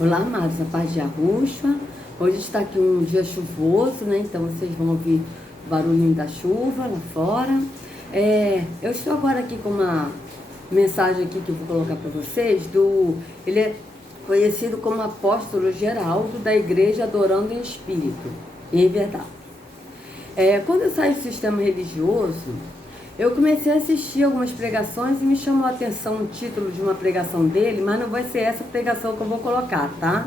Olá, amados, a paz de Arusha. Hoje está aqui um dia chuvoso, né? Então vocês vão ouvir o barulhinho da chuva lá fora. Eu estou agora aqui com uma mensagem aqui que eu vou colocar para vocês. Ele é conhecido como apóstolo Geraldo da Igreja Adorando em Espírito e em Verdade. Quando eu saí do sistema religioso, eu comecei a assistir algumas pregações e me chamou a atenção o título de uma pregação dele, mas não vai ser essa pregação que eu vou colocar, tá?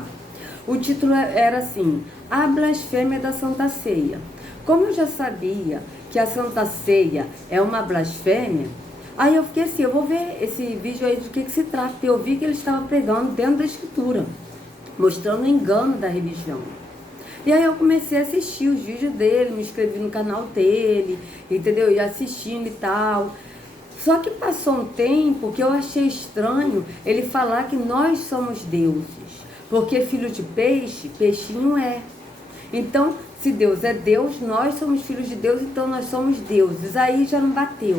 O título era assim: A Blasfêmia da Santa Ceia. Como eu já sabia que a Santa Ceia é uma blasfêmia, aí eu fiquei assim, eu vou ver esse vídeo aí do que se trata, porque eu vi que ele estava pregando dentro da Escritura, mostrando o engano da religião. E aí eu comecei a assistir os vídeos dele, me inscrevi no canal dele, entendeu? E assistindo e tal. Só que passou um tempo que eu achei estranho ele falar que nós somos deuses. Porque filho de peixe, peixinho é. Então, se Deus é Deus, nós somos filhos de Deus, então nós somos deuses. Aí já não bateu.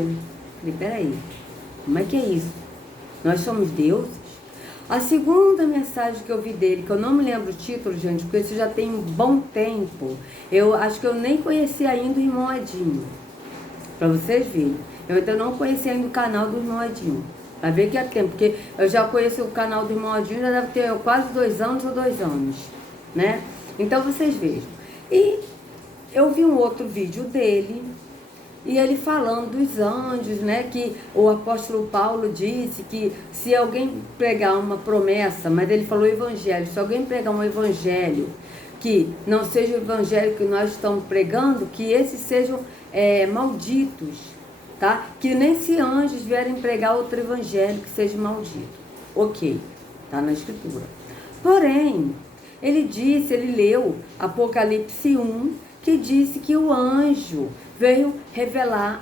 Falei, peraí, como é que é isso? Nós somos deuses? A segunda mensagem que eu vi dele, que eu não me lembro o título, gente, porque isso já tem um bom tempo. Eu acho que eu nem conheci ainda o irmão Adinho. Pra vocês verem. Eu ainda não conheci ainda o canal do irmão Adinho. Pra ver que é tempo, porque eu já conheci o canal do irmão Adinho, já deve ter quase 2 anos ou 2 anos, né? Então vocês vejam. E eu vi um outro vídeo dele, e ele falando dos anjos, né, que o apóstolo Paulo disse que se alguém pregar uma promessa, mas ele falou evangelho, se alguém pregar um evangelho que não seja o evangelho que nós estamos pregando, que esses sejam malditos, tá? Que nem se anjos vierem pregar outro evangelho que seja maldito. Ok, tá na Escritura. Porém, ele leu Apocalipse 1, que disse que o anjo veio revelar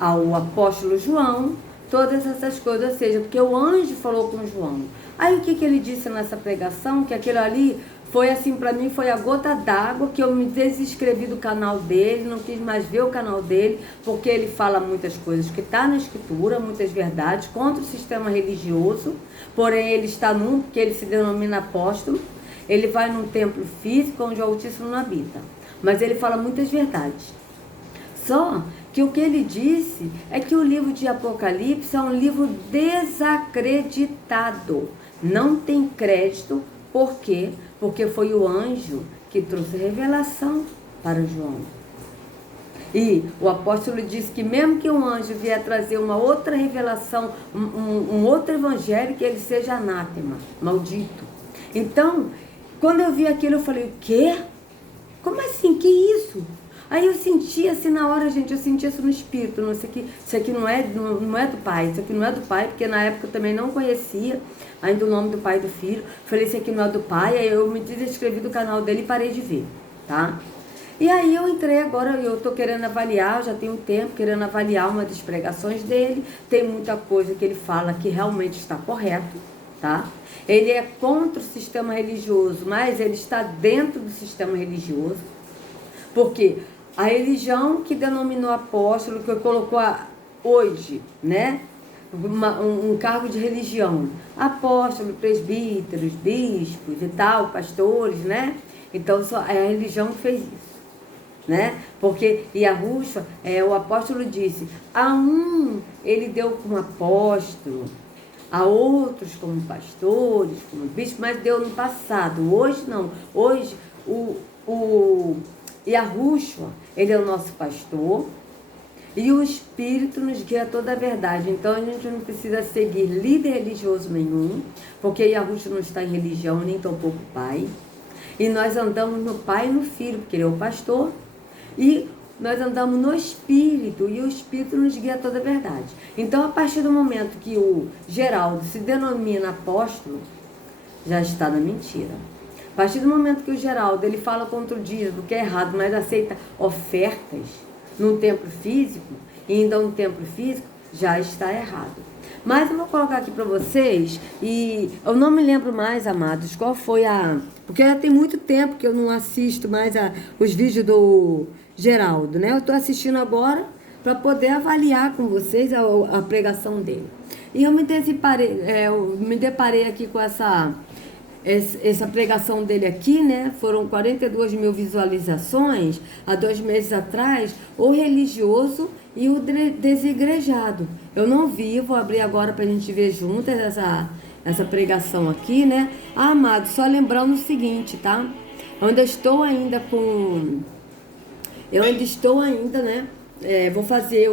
ao apóstolo João todas essas coisas, ou seja, porque o anjo falou com João. Aí o que ele disse nessa pregação? Que aquilo ali foi assim, para mim foi a gota d'água, que eu me desinscrevi do canal dele, não quis mais ver o canal dele, porque ele fala muitas coisas que está na Escritura, muitas verdades, contra o sistema religioso, porém ele está porque ele se denomina apóstolo, ele vai num templo físico onde o Altíssimo não habita. Mas ele fala muitas verdades. Só que o que ele disse é que o livro de Apocalipse é um livro desacreditado. Não tem crédito. Por quê? Porque foi o anjo que trouxe revelação para João. E o apóstolo disse que mesmo que um anjo vier trazer uma outra revelação, um outro evangelho, que ele seja anátema, maldito. Então, quando eu vi aquilo, eu falei, o quê? Como assim? Que isso? Aí eu senti assim na hora, gente, eu senti isso no espírito. Não, isso aqui não é do pai, isso aqui não é do pai, porque na época eu também não conhecia ainda o nome do pai e do filho. Falei, isso aqui não é do pai, aí eu me desinscrevi do canal dele e parei de ver, tá? E aí eu entrei agora, eu tô querendo avaliar, já tem um tempo, querendo avaliar uma das pregações dele. Tem muita coisa que ele fala que realmente está correto, tá? Ele é contra o sistema religioso, mas ele está dentro do sistema religioso, porque a religião que denominou apóstolo, que colocou hoje, né, um cargo de religião, apóstolo, presbíteros, bispos e tal, pastores, né, então é a religião que fez isso, né, porque Yahushua, o apóstolo disse, a um ele deu como apóstolo, a outros como pastores, como bispos, mas deu no passado. Hoje não. Hoje o Yahushua, ele é o nosso pastor e o Espírito nos guia a toda a verdade. Então a gente não precisa seguir líder religioso nenhum, porque Yahushua não está em religião, nem tampouco pai. E nós andamos no Pai e no Filho, porque ele é o pastor, e nós andamos no Espírito, e o Espírito nos guia a toda a verdade. Então, a partir do momento que o Geraldo se denomina apóstolo, já está na mentira. A partir do momento que o Geraldo ele fala contra o dízimo, que é errado, mas aceita ofertas num templo físico, e ainda um templo físico, já está errado. Mas eu vou colocar aqui para vocês, e eu não me lembro mais, amados, qual foi porque já tem muito tempo que eu não assisto mais os vídeos do Geraldo, né? Eu estou assistindo agora para poder avaliar com vocês a pregação dele. E eu me deparei aqui com essa pregação dele aqui, né? Foram 42 mil visualizações há 2 meses atrás, o religioso e o desigrejado. Eu não vi, vou abrir agora para a gente ver juntas essa pregação aqui, né? Ah, amado, só lembrando o seguinte, tá? Eu ainda estou ainda, né? Vou fazer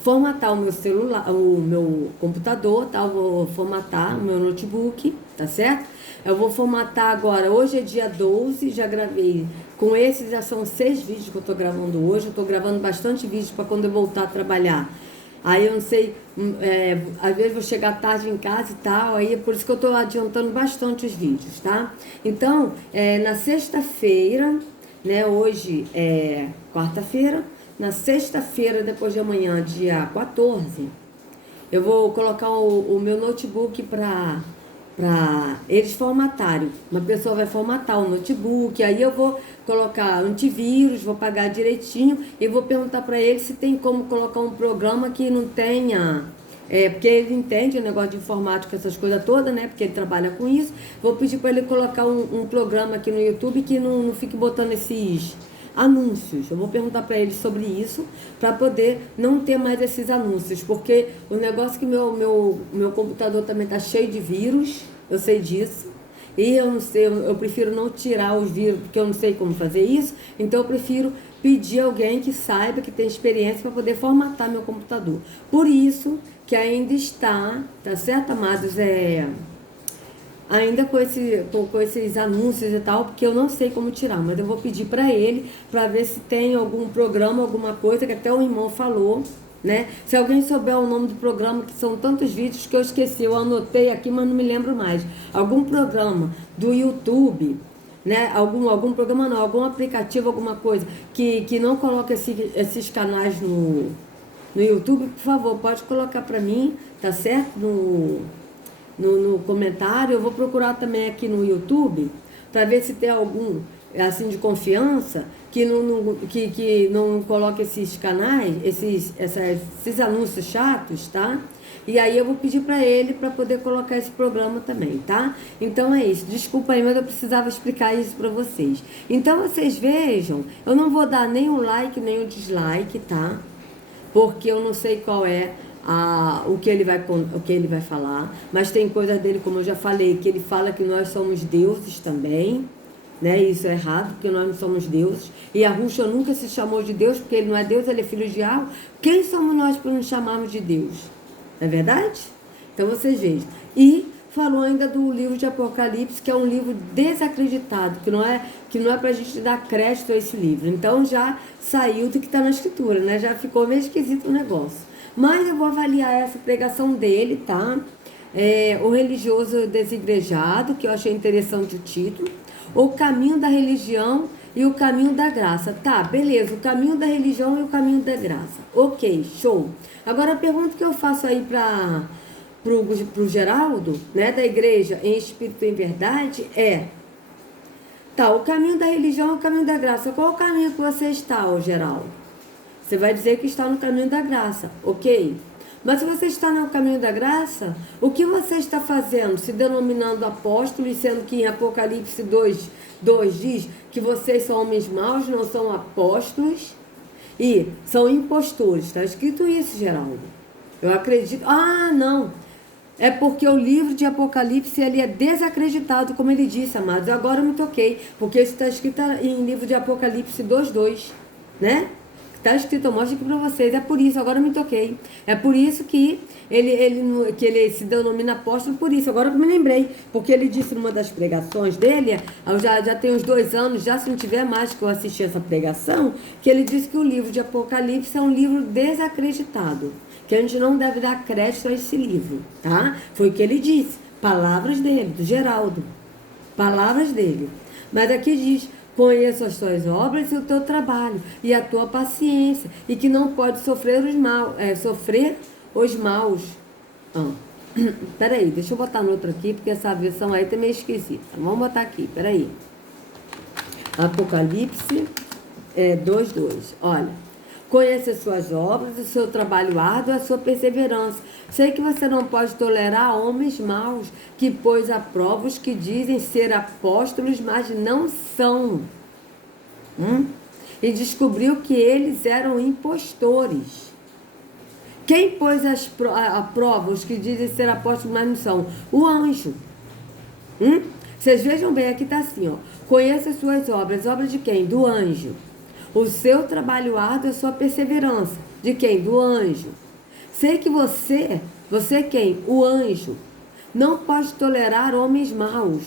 formatar o meu celular, o meu computador, tá? Eu vou formatar o meu notebook, tá certo? Eu vou formatar agora, hoje é dia 12, já gravei, com esses já são 6 vídeos que eu tô gravando hoje, eu tô gravando bastante vídeo para quando eu voltar a trabalhar. Aí eu não sei, às vezes vou chegar tarde em casa e tal, aí é por isso que eu tô adiantando bastante os vídeos, tá? Então, na sexta-feira, né, hoje é quarta-feira, na sexta-feira, depois de amanhã, dia 14, eu vou colocar o meu notebook para eles formatarem. Uma pessoa vai formatar o notebook, aí eu vou colocar antivírus, vou pagar direitinho e vou perguntar para ele se tem como colocar um programa que não tenha... porque ele entende o negócio de informática, essas coisas todas, né? Porque ele trabalha com isso. Vou pedir para ele colocar um programa aqui no YouTube que não fique botando esses anúncios. Eu vou perguntar para ele sobre isso, para poder não ter mais esses anúncios, porque o negócio é que meu computador também está cheio de vírus, eu sei disso, e eu não sei, eu prefiro não tirar os vírus, porque eu não sei como fazer isso, então eu prefiro pedir alguém que saiba, que tem experiência para poder formatar meu computador. Por isso que ainda está, tá certo, amados? Ainda com esses anúncios e tal, porque eu não sei como tirar, mas eu vou pedir para ele, para ver se tem algum programa, alguma coisa, que até o irmão falou, né? Se alguém souber o nome do programa, que são tantos vídeos que eu esqueci, eu anotei aqui, mas não me lembro mais. Algum programa do YouTube, né? Algum programa não, algum aplicativo, alguma coisa, que não coloca esses canais no YouTube, por favor, pode colocar para mim, tá certo? No comentário. Eu vou procurar também aqui no YouTube para ver se tem algum assim de confiança que não coloque esses canais, esses anúncios chatos, tá? E aí eu vou pedir para ele para poder colocar esse programa também, tá? Então é isso. Desculpa aí, mas eu precisava explicar isso para vocês. Então vocês vejam, eu não vou dar nem o like nem o dislike, tá? Porque eu não sei qual é o que ele vai falar, mas tem coisas dele, como eu já falei, que ele fala que nós somos deuses também, né? Isso é errado, porque nós não somos deuses. E Yahushua nunca se chamou de Deus, porque ele não é Deus, ele é filho de Yahweh. Quem somos nós para nos chamarmos de Deus? Não é verdade? Então vocês vejam. E falou ainda do livro de Apocalipse, que é um livro desacreditado, que não é para a gente dar crédito a esse livro. Então já saiu do que está na escritura, né? Já ficou meio esquisito o negócio. Mas eu vou avaliar essa pregação dele, tá? O religioso desigrejado, que eu achei interessante o título. O caminho da religião e o caminho da graça. Tá, beleza, o caminho da religião e o caminho da graça. Ok, show. Agora a pergunta que eu faço aí pro Geraldo, né, da igreja em espírito e em verdade tá, o caminho da religião e o caminho da graça. Qual o caminho que você está, ô Geraldo? Você vai dizer que está no caminho da graça, ok? Mas se você está no caminho da graça, o que você está fazendo? Se denominando apóstolo e sendo que em Apocalipse 2 diz que vocês são homens maus, não são apóstolos e são impostores. Está escrito isso, Geraldo. Eu acredito... Ah, não! É porque o livro de Apocalipse ele é desacreditado, como ele disse, amados. Agora eu me toquei, porque isso está escrito em livro de Apocalipse 2:2, né? Está escrito, eu mostro aqui para vocês. É por isso, agora eu me toquei. É por isso que ele se denomina apóstolo, por isso. Agora eu me lembrei. Porque ele disse numa das pregações dele, já tem uns 2 anos, já se não tiver mais que eu assisti essa pregação, que ele disse que o livro de Apocalipse é um livro desacreditado. Que a gente não deve dar crédito a esse livro, tá? Foi o que ele disse. Palavras dele, do Geraldo. Palavras dele. Mas aqui diz... Conheço as tuas obras e o teu trabalho, e a tua paciência, e que não pode sofrer os maus. Peraí, deixa eu botar no outro aqui, porque essa versão aí tá meio esquisita. Vamos botar aqui, peraí. Apocalipse 2:2. Olha. Conheço as suas obras, o seu trabalho árduo, a sua perseverança. Sei que você não pode tolerar homens maus, que pôs à prova os que dizem ser apóstolos, mas não são. E descobriu que eles eram impostores. Quem pôs à prova os que dizem ser apóstolos, mas não são? O anjo. Vocês vejam bem, aqui está assim, ó. Conheça as suas obras. Obras de quem? Do anjo. O seu trabalho árduo, a sua perseverança. De quem? Do anjo. Sei que você quem? O anjo. Não pode tolerar homens maus.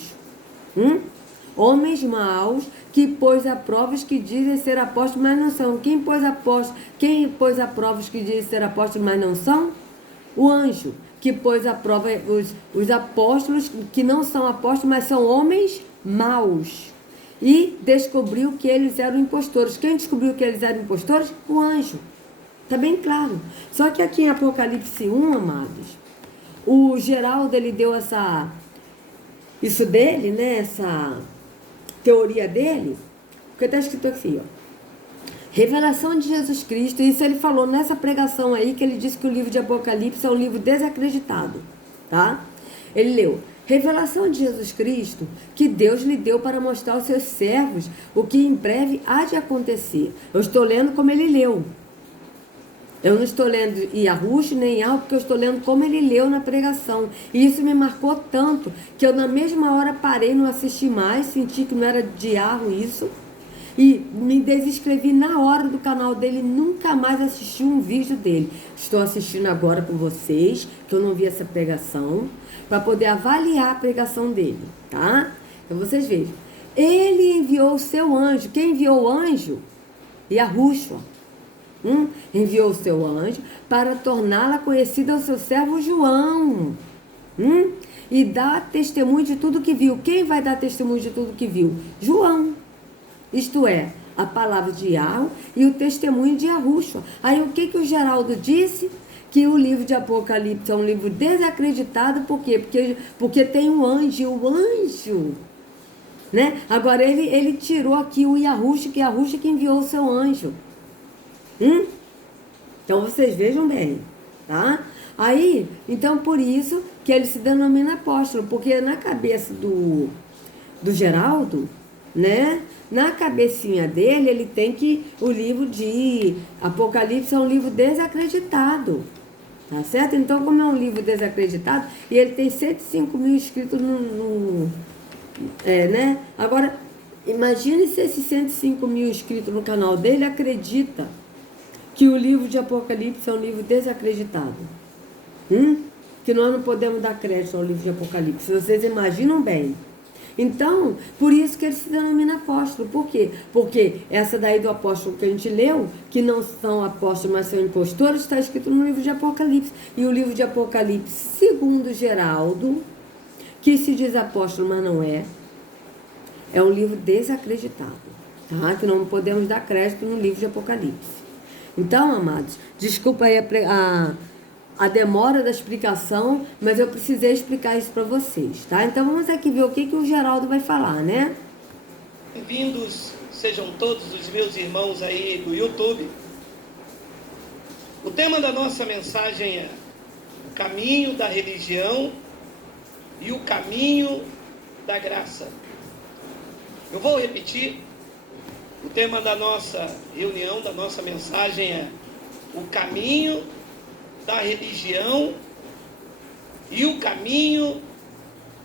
Homens maus que pôs a prova os que dizem ser apóstolos, mas não são. Quem pôs a prova os que dizem ser apóstolos, mas não são? O anjo, que pôs à prova os apóstolos que não são apóstolos, mas são homens maus. E descobriu que eles eram impostores. Quem descobriu que eles eram impostores? O anjo. Está bem claro. Só que aqui em Apocalipse 1, amados, o Geraldo, ele deu isso dele, né? Essa teoria dele, porque está escrito aqui, ó. Revelação de Jesus Cristo. Isso ele falou nessa pregação aí, que ele disse que o livro de Apocalipse é um livro desacreditado, tá? Ele leu: revelação de Jesus Cristo, que Deus lhe deu para mostrar aos seus servos o que em breve há de acontecer. Eu estou lendo como ele leu. Eu não estou lendo Yahush nem Yahoo, porque eu estou lendo como ele leu na pregação. E isso me marcou tanto, que eu na mesma hora parei, não assisti mais, senti que não era de Yahoo isso. E me desinscrevi na hora do canal dele, nunca mais assisti um vídeo dele. Estou assistindo agora com vocês, que eu não vi essa pregação, para poder avaliar a pregação dele, tá? Então vocês vejam. Ele enviou o seu anjo. Quem enviou o anjo? Yahushua. Enviou o seu anjo para torná-la conhecida ao seu servo João. E dar testemunho de tudo que viu. Quem vai dar testemunho de tudo que viu? João. Isto é, a palavra de Yahweh e o testemunho de Yahushua. Aí o que o Geraldo disse? Que o livro de Apocalipse é um livro desacreditado. Por quê? Porque tem um anjo. O anjo, né? Agora ele tirou aqui o Yahushua, que Yahushua que enviou o seu anjo. Então vocês vejam bem, tá? Aí, então por isso que ele se denomina apóstolo, porque na cabeça do Geraldo, né? Na cabecinha dele, ele tem que o livro de Apocalipse é um livro desacreditado, tá certo? Então, como é um livro desacreditado, e ele tem 105 mil inscritos né? Agora, imagine se esses 105 mil inscritos no canal dele acredita que o livro de Apocalipse é um livro desacreditado. Que nós não podemos dar crédito ao livro de Apocalipse. Vocês imaginam bem. Então, por isso que ele se denomina apóstolo. Por quê? Porque essa daí do apóstolo que a gente leu, que não são apóstolos, mas são impostores, está escrito no livro de Apocalipse. E o livro de Apocalipse, segundo Geraldo, que se diz apóstolo, mas não é um livro desacreditado. Tá? Que não podemos dar crédito no livro de Apocalipse. Então, amados, desculpa aí a demora da explicação, mas eu precisei explicar isso para vocês, tá? Então vamos aqui ver o que o Geraldo vai falar, né? Bem-vindos sejam todos os meus irmãos aí do YouTube. O tema da nossa mensagem é o caminho da religião e o caminho da graça. Eu vou repetir. O tema da nossa reunião, da nossa mensagem é o caminho da religião e o caminho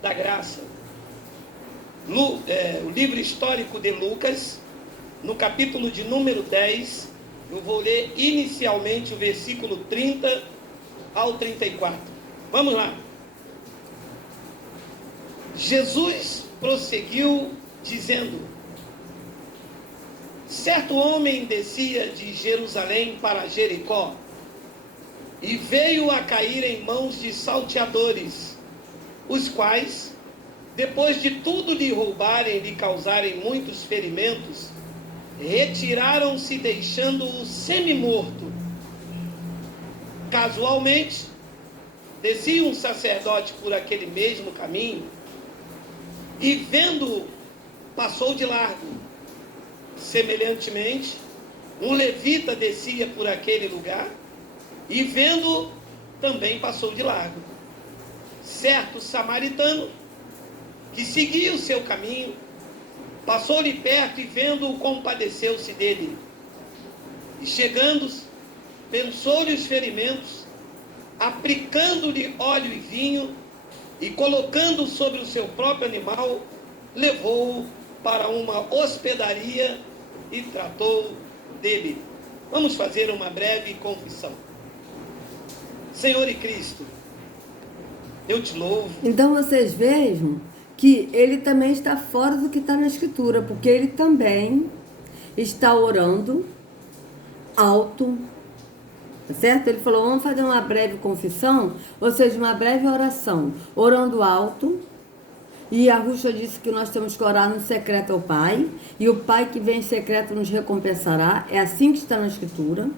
da graça. O livro histórico de Lucas, no capítulo de número 10, eu vou ler inicialmente o versículo 30 ao 34. Vamos lá. Jesus prosseguiu dizendo: certo homem descia de Jerusalém para Jericó e veio a cair em mãos de salteadores, os quais, depois de tudo lhe roubarem e lhe causarem muitos ferimentos, retiraram-se deixando-o semi-morto. Casualmente, descia um sacerdote por aquele mesmo caminho e, vendo-o, passou de largo. Semelhantemente, um levita descia por aquele lugar e, vendo, também passou de largo. Certo samaritano, que seguia o seu caminho, passou-lhe perto e, vendo-o, compadeceu-se dele. E, chegando, pensou-lhe os ferimentos, aplicando-lhe óleo e vinho, e, colocando sobre o seu próprio animal, levou-o para uma hospedaria e tratou dele. Vamos fazer uma breve confissão. Senhor e Cristo, eu te louvo. Então vocês vejam que ele também está fora do que está na Escritura, porque ele também está orando alto, certo? Ele falou, vamos fazer uma breve confissão, ou seja, uma breve oração, orando alto. E a Ruxa disse que nós temos que orar no secreto ao Pai, e o Pai que vem em secreto nos recompensará, é assim que está na Escritura.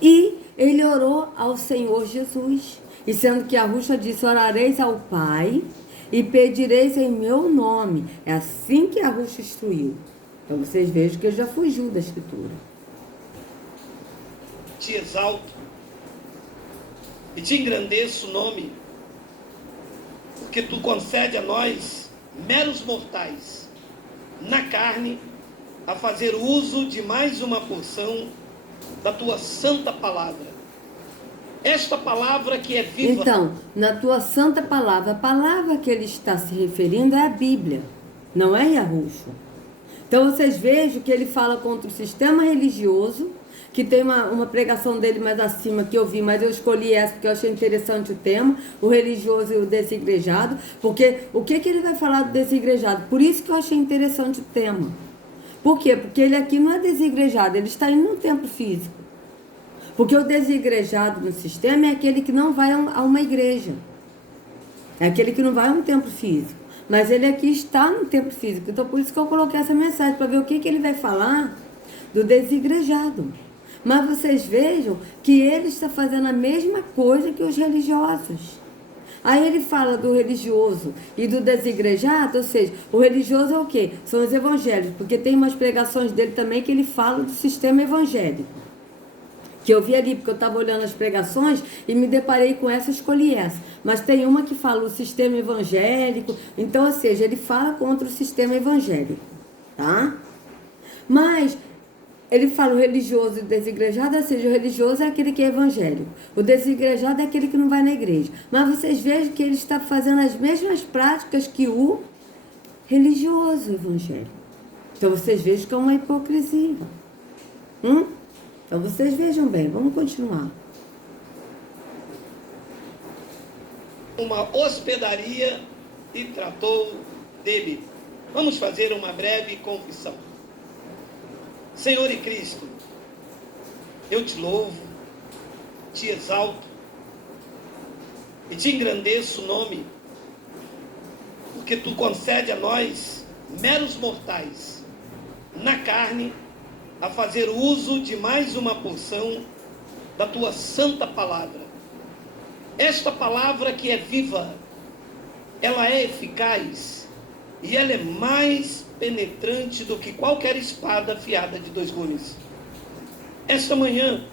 E ele orou ao Senhor Jesus, e sendo que a Ruxa disse, orareis ao Pai e pedireis em meu nome. É assim que a Ruxa instruiu. Então vocês vejam que ele já fugiu da Escritura. Te exalto e te engrandeço o nome, porque tu concede a nós, meros mortais, na carne, a fazer uso de mais uma porção da tua santa palavra. Esta palavra que é viva. Então, na tua santa palavra, a palavra que ele está se referindo é a Bíblia, não é Yahushua. Então vocês vejam que ele fala contra o sistema religioso, que tem uma pregação dele mais acima que eu vi, mas eu escolhi essa porque eu achei interessante o tema, o religioso e o desigrejado, porque o que ele vai falar do desigrejado? Por isso que eu achei interessante o tema. Por quê? Porque ele aqui não é desigrejado, ele está indo no templo físico. Porque o desigrejado no sistema é aquele que não vai a uma igreja. É aquele que não vai a um templo físico. Mas ele aqui está no templo físico. Então por isso que eu coloquei essa mensagem, para ver o que ele vai falar do desigrejado. Mas vocês vejam que ele está fazendo a mesma coisa que os religiosos. Aí ele fala do religioso e do desigrejado, ou seja, o religioso é o quê? São os evangélicos, porque tem umas pregações dele também que ele fala do sistema evangélico. Que eu vi ali, porque eu estava olhando as pregações e me deparei com essa, escolhi essa. Mas tem uma que fala o sistema evangélico, então, ou seja, ele fala contra o sistema evangélico, tá? Mas ele fala o religioso e o desigrejado, ou seja, o religioso é aquele que é evangélico. O desigrejado é aquele que não vai na igreja. Mas vocês vejam que ele está fazendo as mesmas práticas que o religioso evangélico. Então vocês vejam que é uma hipocrisia. Então vocês vejam bem, vamos continuar. Uma hospedaria e tratou dele. Vamos fazer uma breve confissão. Senhor e Cristo, eu te louvo, te exalto e te engrandeço o nome, porque tu concede a nós, meros mortais, na carne, a fazer uso de mais uma porção da tua santa palavra. Esta palavra que é viva, ela é eficaz e ela é mais penetrante do que qualquer espada afiada de 2 gumes. Esta manhã,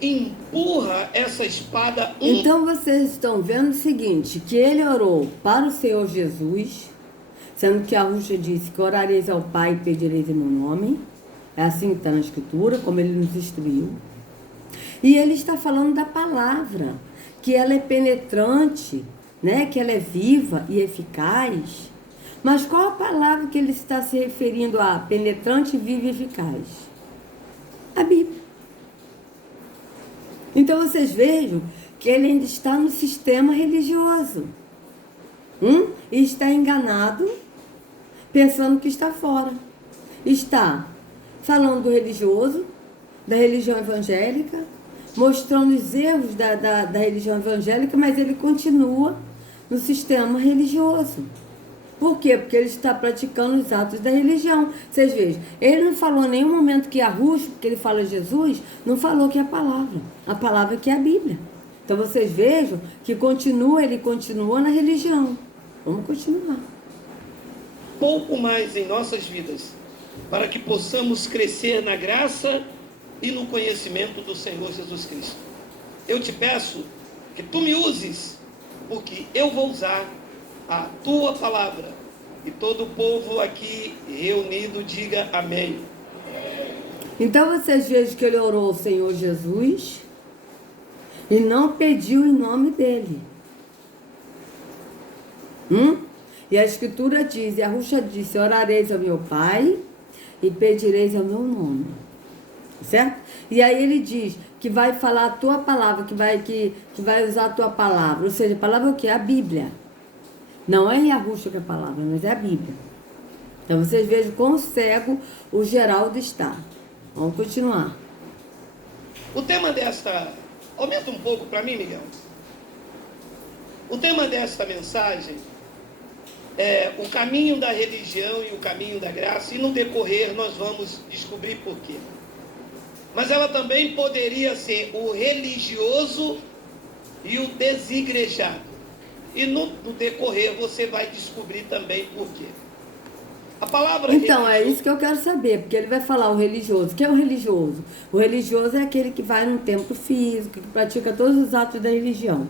empurra essa espada. Então vocês estão vendo o seguinte, que ele orou para o Senhor Jesus, sendo que a Ruxa disse que orareis ao Pai e pedireis em meu nome. É assim que está na Escritura, como ele nos instruiu. E ele está falando da palavra, que ela é penetrante, né? Que ela é viva e eficaz. Mas qual a palavra que ele está se referindo a penetrante, viva e eficaz? A Bíblia. Então vocês vejam que ele ainda está no sistema religioso. E está enganado, pensando que está fora. Está falando do religioso, da religião evangélica, mostrando os erros da religião evangélica, mas ele continua no sistema religioso. Por quê? Porque ele está praticando os atos da religião. Vocês vejam, ele não falou em nenhum momento que é a Ruxa, porque ele fala Jesus, não falou que é a palavra que é a Bíblia. Então vocês vejam que ele continua na religião. Vamos continuar. Pouco mais em nossas vidas, para que possamos crescer na graça e no conhecimento do Senhor Jesus Cristo. Eu te peço que tu me uses, porque eu vou usar a tua palavra. E todo o povo aqui reunido diga amém. Então vocês vejam que ele orou ao Senhor Jesus e não pediu em nome dele. E a Escritura diz, e a Ruxa disse, orareis ao meu Pai e pedireis ao meu nome. Certo? E aí ele diz que vai falar a tua palavra, que vai usar a tua palavra. Ou seja, a palavra é o quê? A Bíblia. Não é Yahushua que é a palavra, mas é a Bíblia. Então vocês vejam quão cego o Geraldo está. Vamos continuar. O tema desta... Aumenta um pouco para mim, Miguel. O tema desta mensagem é o caminho da religião e o caminho da graça. E no decorrer nós vamos descobrir por quê. Mas ela também poderia ser o religioso e o desigrejado. E no decorrer você vai descobrir também por quê. A palavra então, religioso... é isso que eu quero saber, porque ele vai falar o religioso. O que é o religioso? O religioso é aquele que vai no templo físico, que pratica todos os atos da religião.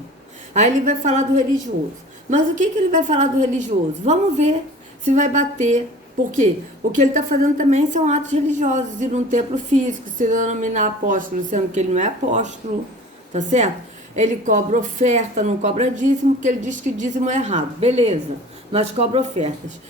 Aí ele vai falar do religioso. Mas o que ele vai falar do religioso? Vamos ver se vai bater. Por quê? O que ele está fazendo também são atos religiosos, ir num templo físico, se denominar apóstolo, sendo que ele não é apóstolo, tá certo? Ele cobra oferta, não cobra dízimo, porque ele diz que dízimo é errado. Beleza, nós cobra ofertas.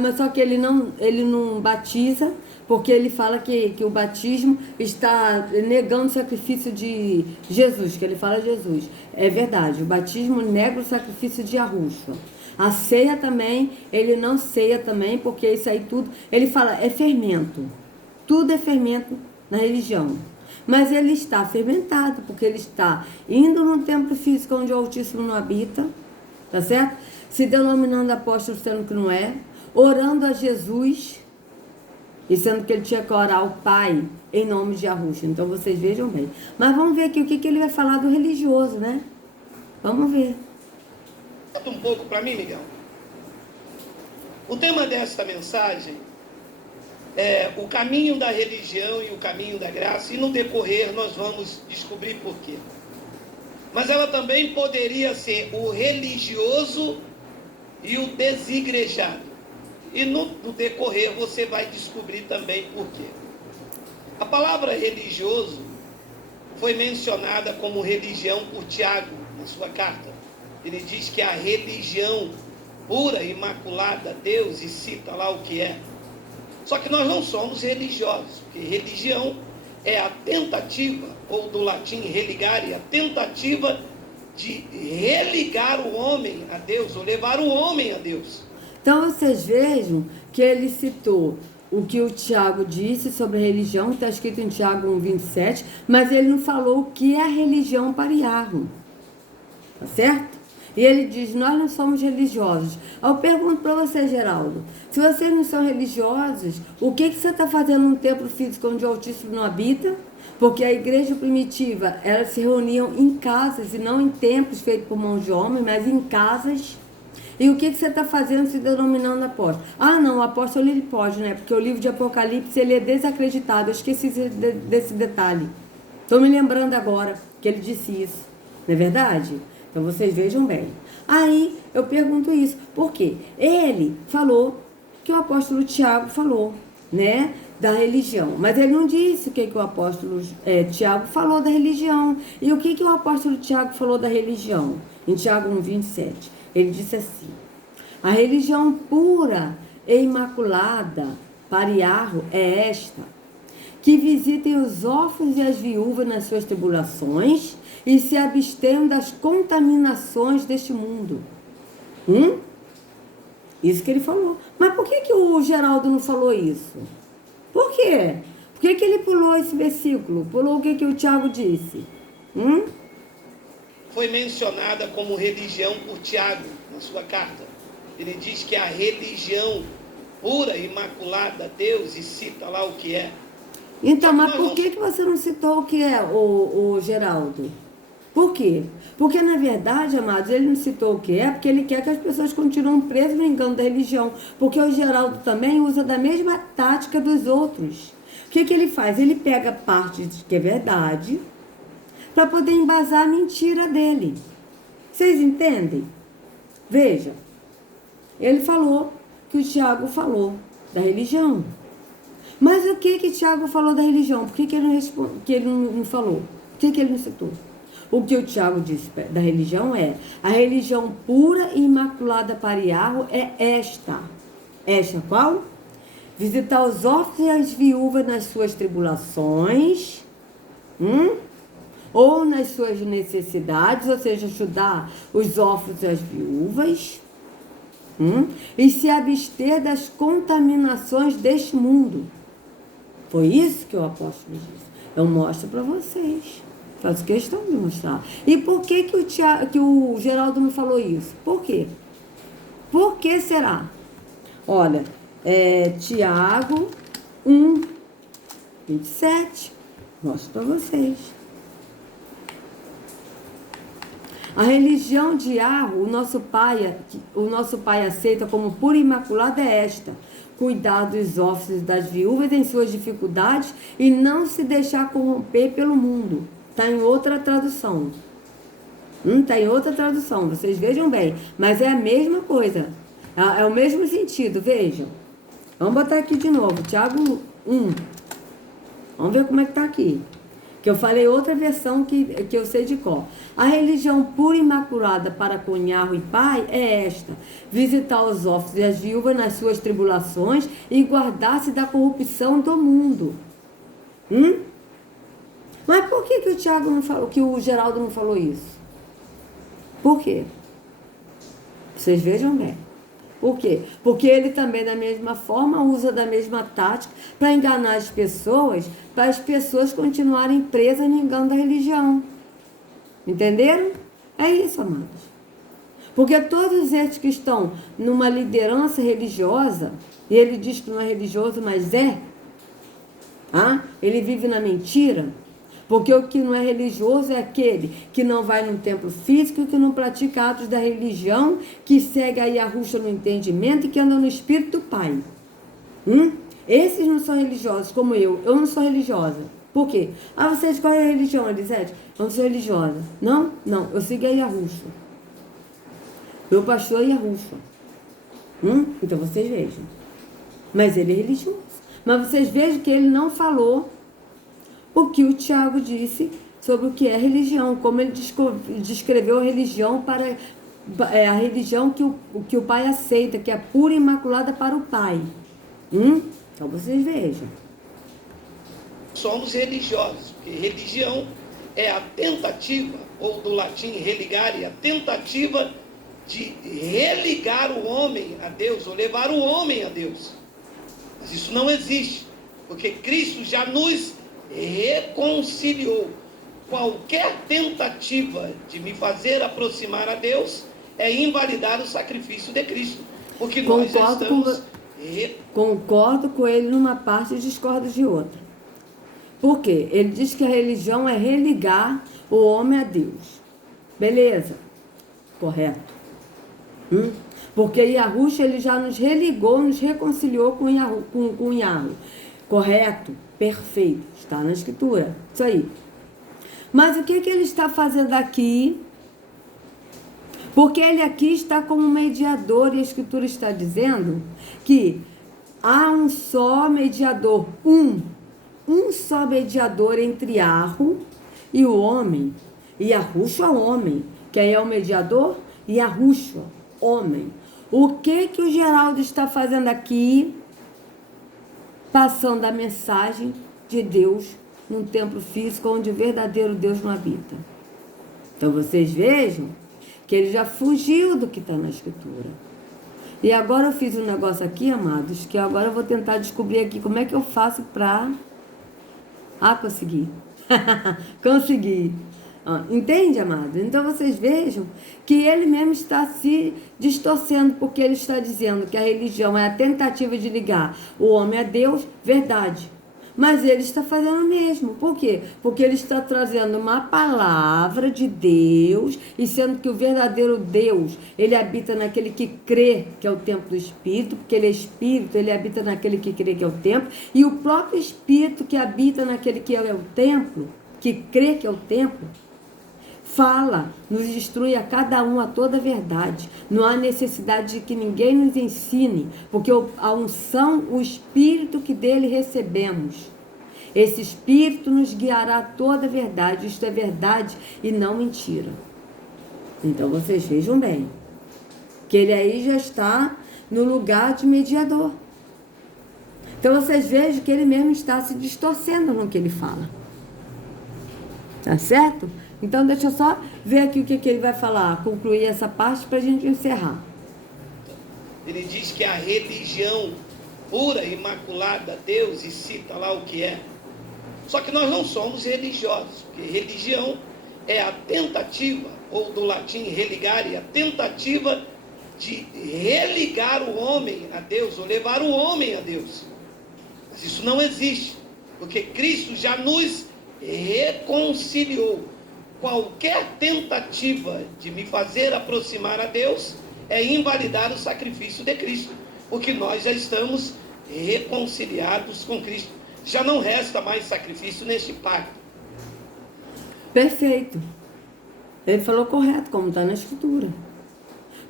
Mas só que ele não batiza, porque ele fala que o batismo está negando o sacrifício de Jesus, que ele fala Jesus. É verdade, o batismo nega o sacrifício de Yahushua. A ceia também, ele não ceia também, porque isso aí tudo, ele fala, é fermento. Tudo é fermento na religião. Mas ele está fermentado, porque ele está indo num templo físico onde o Altíssimo não habita, tá certo? Se denominando apóstolo, sendo que não é, orando a Jesus, e sendo que ele tinha que orar ao Pai em nome de Yahushua. Então vocês vejam bem. Mas vamos ver aqui o que ele vai falar do religioso, né? Vamos ver. Um pouco para mim, Miguel. O tema desta mensagem é o caminho da religião e o caminho da graça, e no decorrer nós vamos descobrir por quê. Mas ela também poderia ser o religioso e o desigrejado. E no decorrer você vai descobrir também por quê. A palavra religioso foi mencionada como religião por Tiago na sua carta. Ele diz que a religião pura, imaculada, Deus, e cita lá o que é. Só que nós não somos religiosos, porque religião é a tentativa, ou do latim religare, a tentativa de religar o homem a Deus, ou levar o homem a Deus. Então vocês vejam que ele citou o que o Tiago disse sobre a religião, está escrito em Tiago 1,27, mas ele não falou o que é a religião para Yahu. Tá certo? E ele diz, nós não somos religiosos. Eu pergunto para você, Geraldo, se vocês não são religiosos, o que você está fazendo num templo físico onde o Altíssimo não habita? Porque a igreja primitiva, elas se reuniam em casas e não em templos feitos por mãos de homem, mas em casas. E o que você está fazendo se denominando apóstolo? Ah, não, o apóstolo ele pode, né? Porque o livro de Apocalipse, ele é desacreditado. Eu esqueci desse detalhe. Estou me lembrando agora que ele disse isso. Não é verdade? Então vocês vejam bem. Aí eu pergunto isso. Por quê? Ele falou que o apóstolo Tiago falou, né? Da religião. Mas ele não disse o que o apóstolo Tiago falou da religião. E o que o apóstolo Tiago falou da religião? Em Tiago 1,27. Ele disse assim: a religião pura e imaculada para Yahu é esta, que visitem os órfãos e as viúvas nas suas tribulações e se abstenham das contaminações deste mundo. Isso que ele falou. Mas por que o Geraldo não falou isso? Por quê? Por que ele pulou esse versículo? Pulou o que o Tiago disse? Foi mencionada como religião por Tiago na sua carta. Ele diz que a religião pura, imaculada a Deus, e cita lá o que é. Então, mas por que você não citou o que é, o Geraldo? Por quê? Porque, na verdade, amados, ele não citou o que é, porque ele quer que as pessoas continuem presas no engano da religião. Porque o Geraldo também usa da mesma tática dos outros. O que ele faz? Ele pega parte de que é verdade para poder embasar a mentira dele. Vocês entendem? Veja, ele falou que o Tiago falou da religião. Mas o que Tiago falou da religião? Por que ele não falou? Por que ele não citou? O que o Tiago disse da religião é: a religião pura e imaculada para Iarro é esta. Esta qual? Visitar os órfãos e as viúvas nas suas tribulações, ou nas suas necessidades, ou seja, ajudar os órfãos e as viúvas, e se abster das contaminações deste mundo. Foi isso que o apóstolo disse. Eu mostro para vocês. Faço questão de mostrar. E por que o Geraldo não falou isso? Por quê? Por que será? Olha, Tiago 1, 27. Mostro para vocês. A religião de Iarro, o nosso pai aceita como pura e imaculada é esta: cuidar dos órfãos e das viúvas em suas dificuldades e não se deixar corromper pelo mundo. Está em outra tradução. Está em outra tradução, vocês vejam bem. Mas é a mesma coisa. É o mesmo sentido, vejam. Vamos botar aqui de novo, Tiago 1. Vamos ver como é que está aqui. Que eu falei outra versão que eu sei de cor. A religião pura e imaculada para cunhado e pai é esta: visitar os órfãos e as viúvas nas suas tribulações e guardar-se da corrupção do mundo. Mas por que o Tiago não falou, que o Geraldo não falou isso? Por quê? Vocês vejam bem. Por quê? Porque ele também, da mesma forma, usa da mesma tática para enganar as pessoas, para as pessoas continuarem presas no engano da religião. Entenderam? É isso, amados. Porque todos esses que estão numa liderança religiosa, e ele diz que não é religioso, mas ele vive na mentira. Porque o que não é religioso é aquele que não vai num templo físico, que não pratica atos da religião, que segue aí a rucha no entendimento e que anda no espírito do Pai. Esses não são religiosos, como eu. Eu não sou religiosa. Por quê? Você escolhe a religião, Elisete? Eu não sou religiosa. Não? Não. Eu sigo aí a rucha. Meu pastor é a rucha. Então vocês vejam. Mas ele é religioso. Mas vocês vejam que ele não falou o que o Tiago disse sobre o que é religião, como ele descreveu a religião a religião que o pai aceita, que é pura e imaculada para o pai. Então vocês vejam. Somos religiosos, porque religião é a tentativa, ou do latim religare, a tentativa de religar o homem a Deus, ou levar o homem a Deus. Mas isso não existe, porque Cristo já nos reconciliou. Qualquer tentativa de me fazer aproximar a Deus é invalidar o sacrifício de Cristo, porque nós já estamos... Concordo com ele numa parte e discordo de outra. Por quê? Ele diz que a religião é religar o homem a Deus. Beleza? Correto. Porque Yahushua, ele já nos religou, nos reconciliou com Yahweh. Correto? Perfeito. Está na escritura. Isso aí. Mas o que ele está fazendo aqui? Porque ele aqui está como mediador, e a escritura está dizendo que há um só mediador, um só mediador entre Yahweh e o homem. E Yahushua, homem. Quem é o mediador? Yahushua, homem. O que o Geraldo está fazendo aqui? Passando a mensagem de Deus num templo físico onde o verdadeiro Deus não habita. Então vocês vejam que ele já fugiu do que está na escritura. E agora eu fiz um negócio aqui, amados, que agora eu vou tentar descobrir aqui como é que eu faço para... consegui. Consegui. Entende, amado? Então vocês vejam que ele mesmo está se distorcendo, porque ele está dizendo que a religião é a tentativa de ligar o homem a Deus, verdade. Mas ele está fazendo o mesmo. Por quê? Porque ele está trazendo uma palavra de Deus, e sendo que o verdadeiro Deus, ele habita naquele que crê que é o templo do Espírito, porque ele é Espírito, ele habita naquele que crê que é o templo, e o próprio Espírito que habita naquele que é o templo, que crê que é o templo, fala, nos instrui a cada um a toda a verdade. Não há necessidade de que ninguém nos ensine, porque a unção, o Espírito que dele recebemos, esse Espírito nos guiará a toda a verdade. Isto é verdade e não mentira. Então vocês vejam bem, que ele aí já está no lugar de mediador. Então vocês vejam que ele mesmo está se distorcendo no que ele fala. Tá certo? Então deixa eu só ver aqui o que ele vai falar, concluir essa parte para a gente encerrar. Ele diz que a religião pura, imaculada, Deus, e cita lá o que é. Só que nós não somos religiosos, porque religião é a tentativa, ou do latim religare, a tentativa de religar o homem a Deus, ou levar o homem a Deus. Mas isso não existe, porque Cristo já nos reconciliou. Qualquer tentativa de me fazer aproximar a Deus é invalidar o sacrifício de Cristo, porque nós já estamos reconciliados com Cristo. Já não resta mais sacrifício neste pacto. Perfeito. Ele falou correto, como está na Escritura.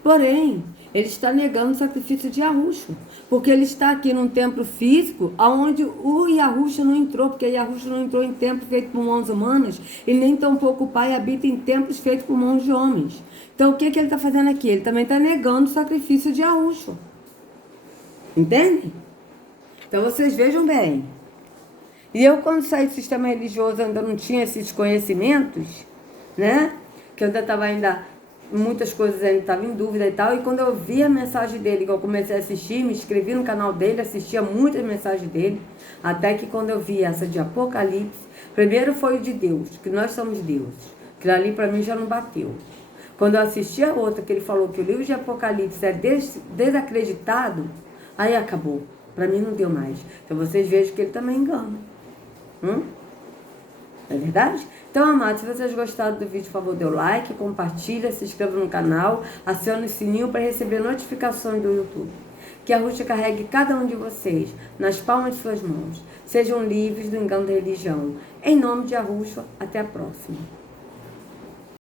Porém, ele está negando o sacrifício de Yahushua, porque ele está aqui num templo físico, onde o Yahushua não entrou, porque Yahushua não entrou em templo feito por mãos humanas, e nem tampouco o Pai habita em templos feitos por mãos de homens. Então, o que ele está fazendo aqui? Ele também está negando o sacrifício de Yahushua. Entende? Então, vocês vejam bem. E eu, quando saí do sistema religioso, ainda não tinha esses conhecimentos, né? Que eu ainda estava muitas coisas ainda estavam em dúvida e tal, e quando eu vi a mensagem dele, que eu comecei a assistir, me inscrevi no canal dele, assistia muitas mensagens dele, até que quando eu vi essa de Apocalipse, primeiro foi o de Deus, que nós somos deuses, que ali para mim já não bateu. Quando eu assisti a outra, que ele falou que o livro de Apocalipse é desacreditado, aí acabou, para mim não deu mais. Então vocês vejam que ele também engana. Não é verdade? Então, amados, se vocês gostaram do vídeo, por favor, dê o like, compartilha, se inscreva no canal, acione o sininho para receber notificações do YouTube. Que a Yahushua carregue cada um de vocês nas palmas de suas mãos. Sejam livres do engano da religião. Em nome de Yahushua, até a próxima.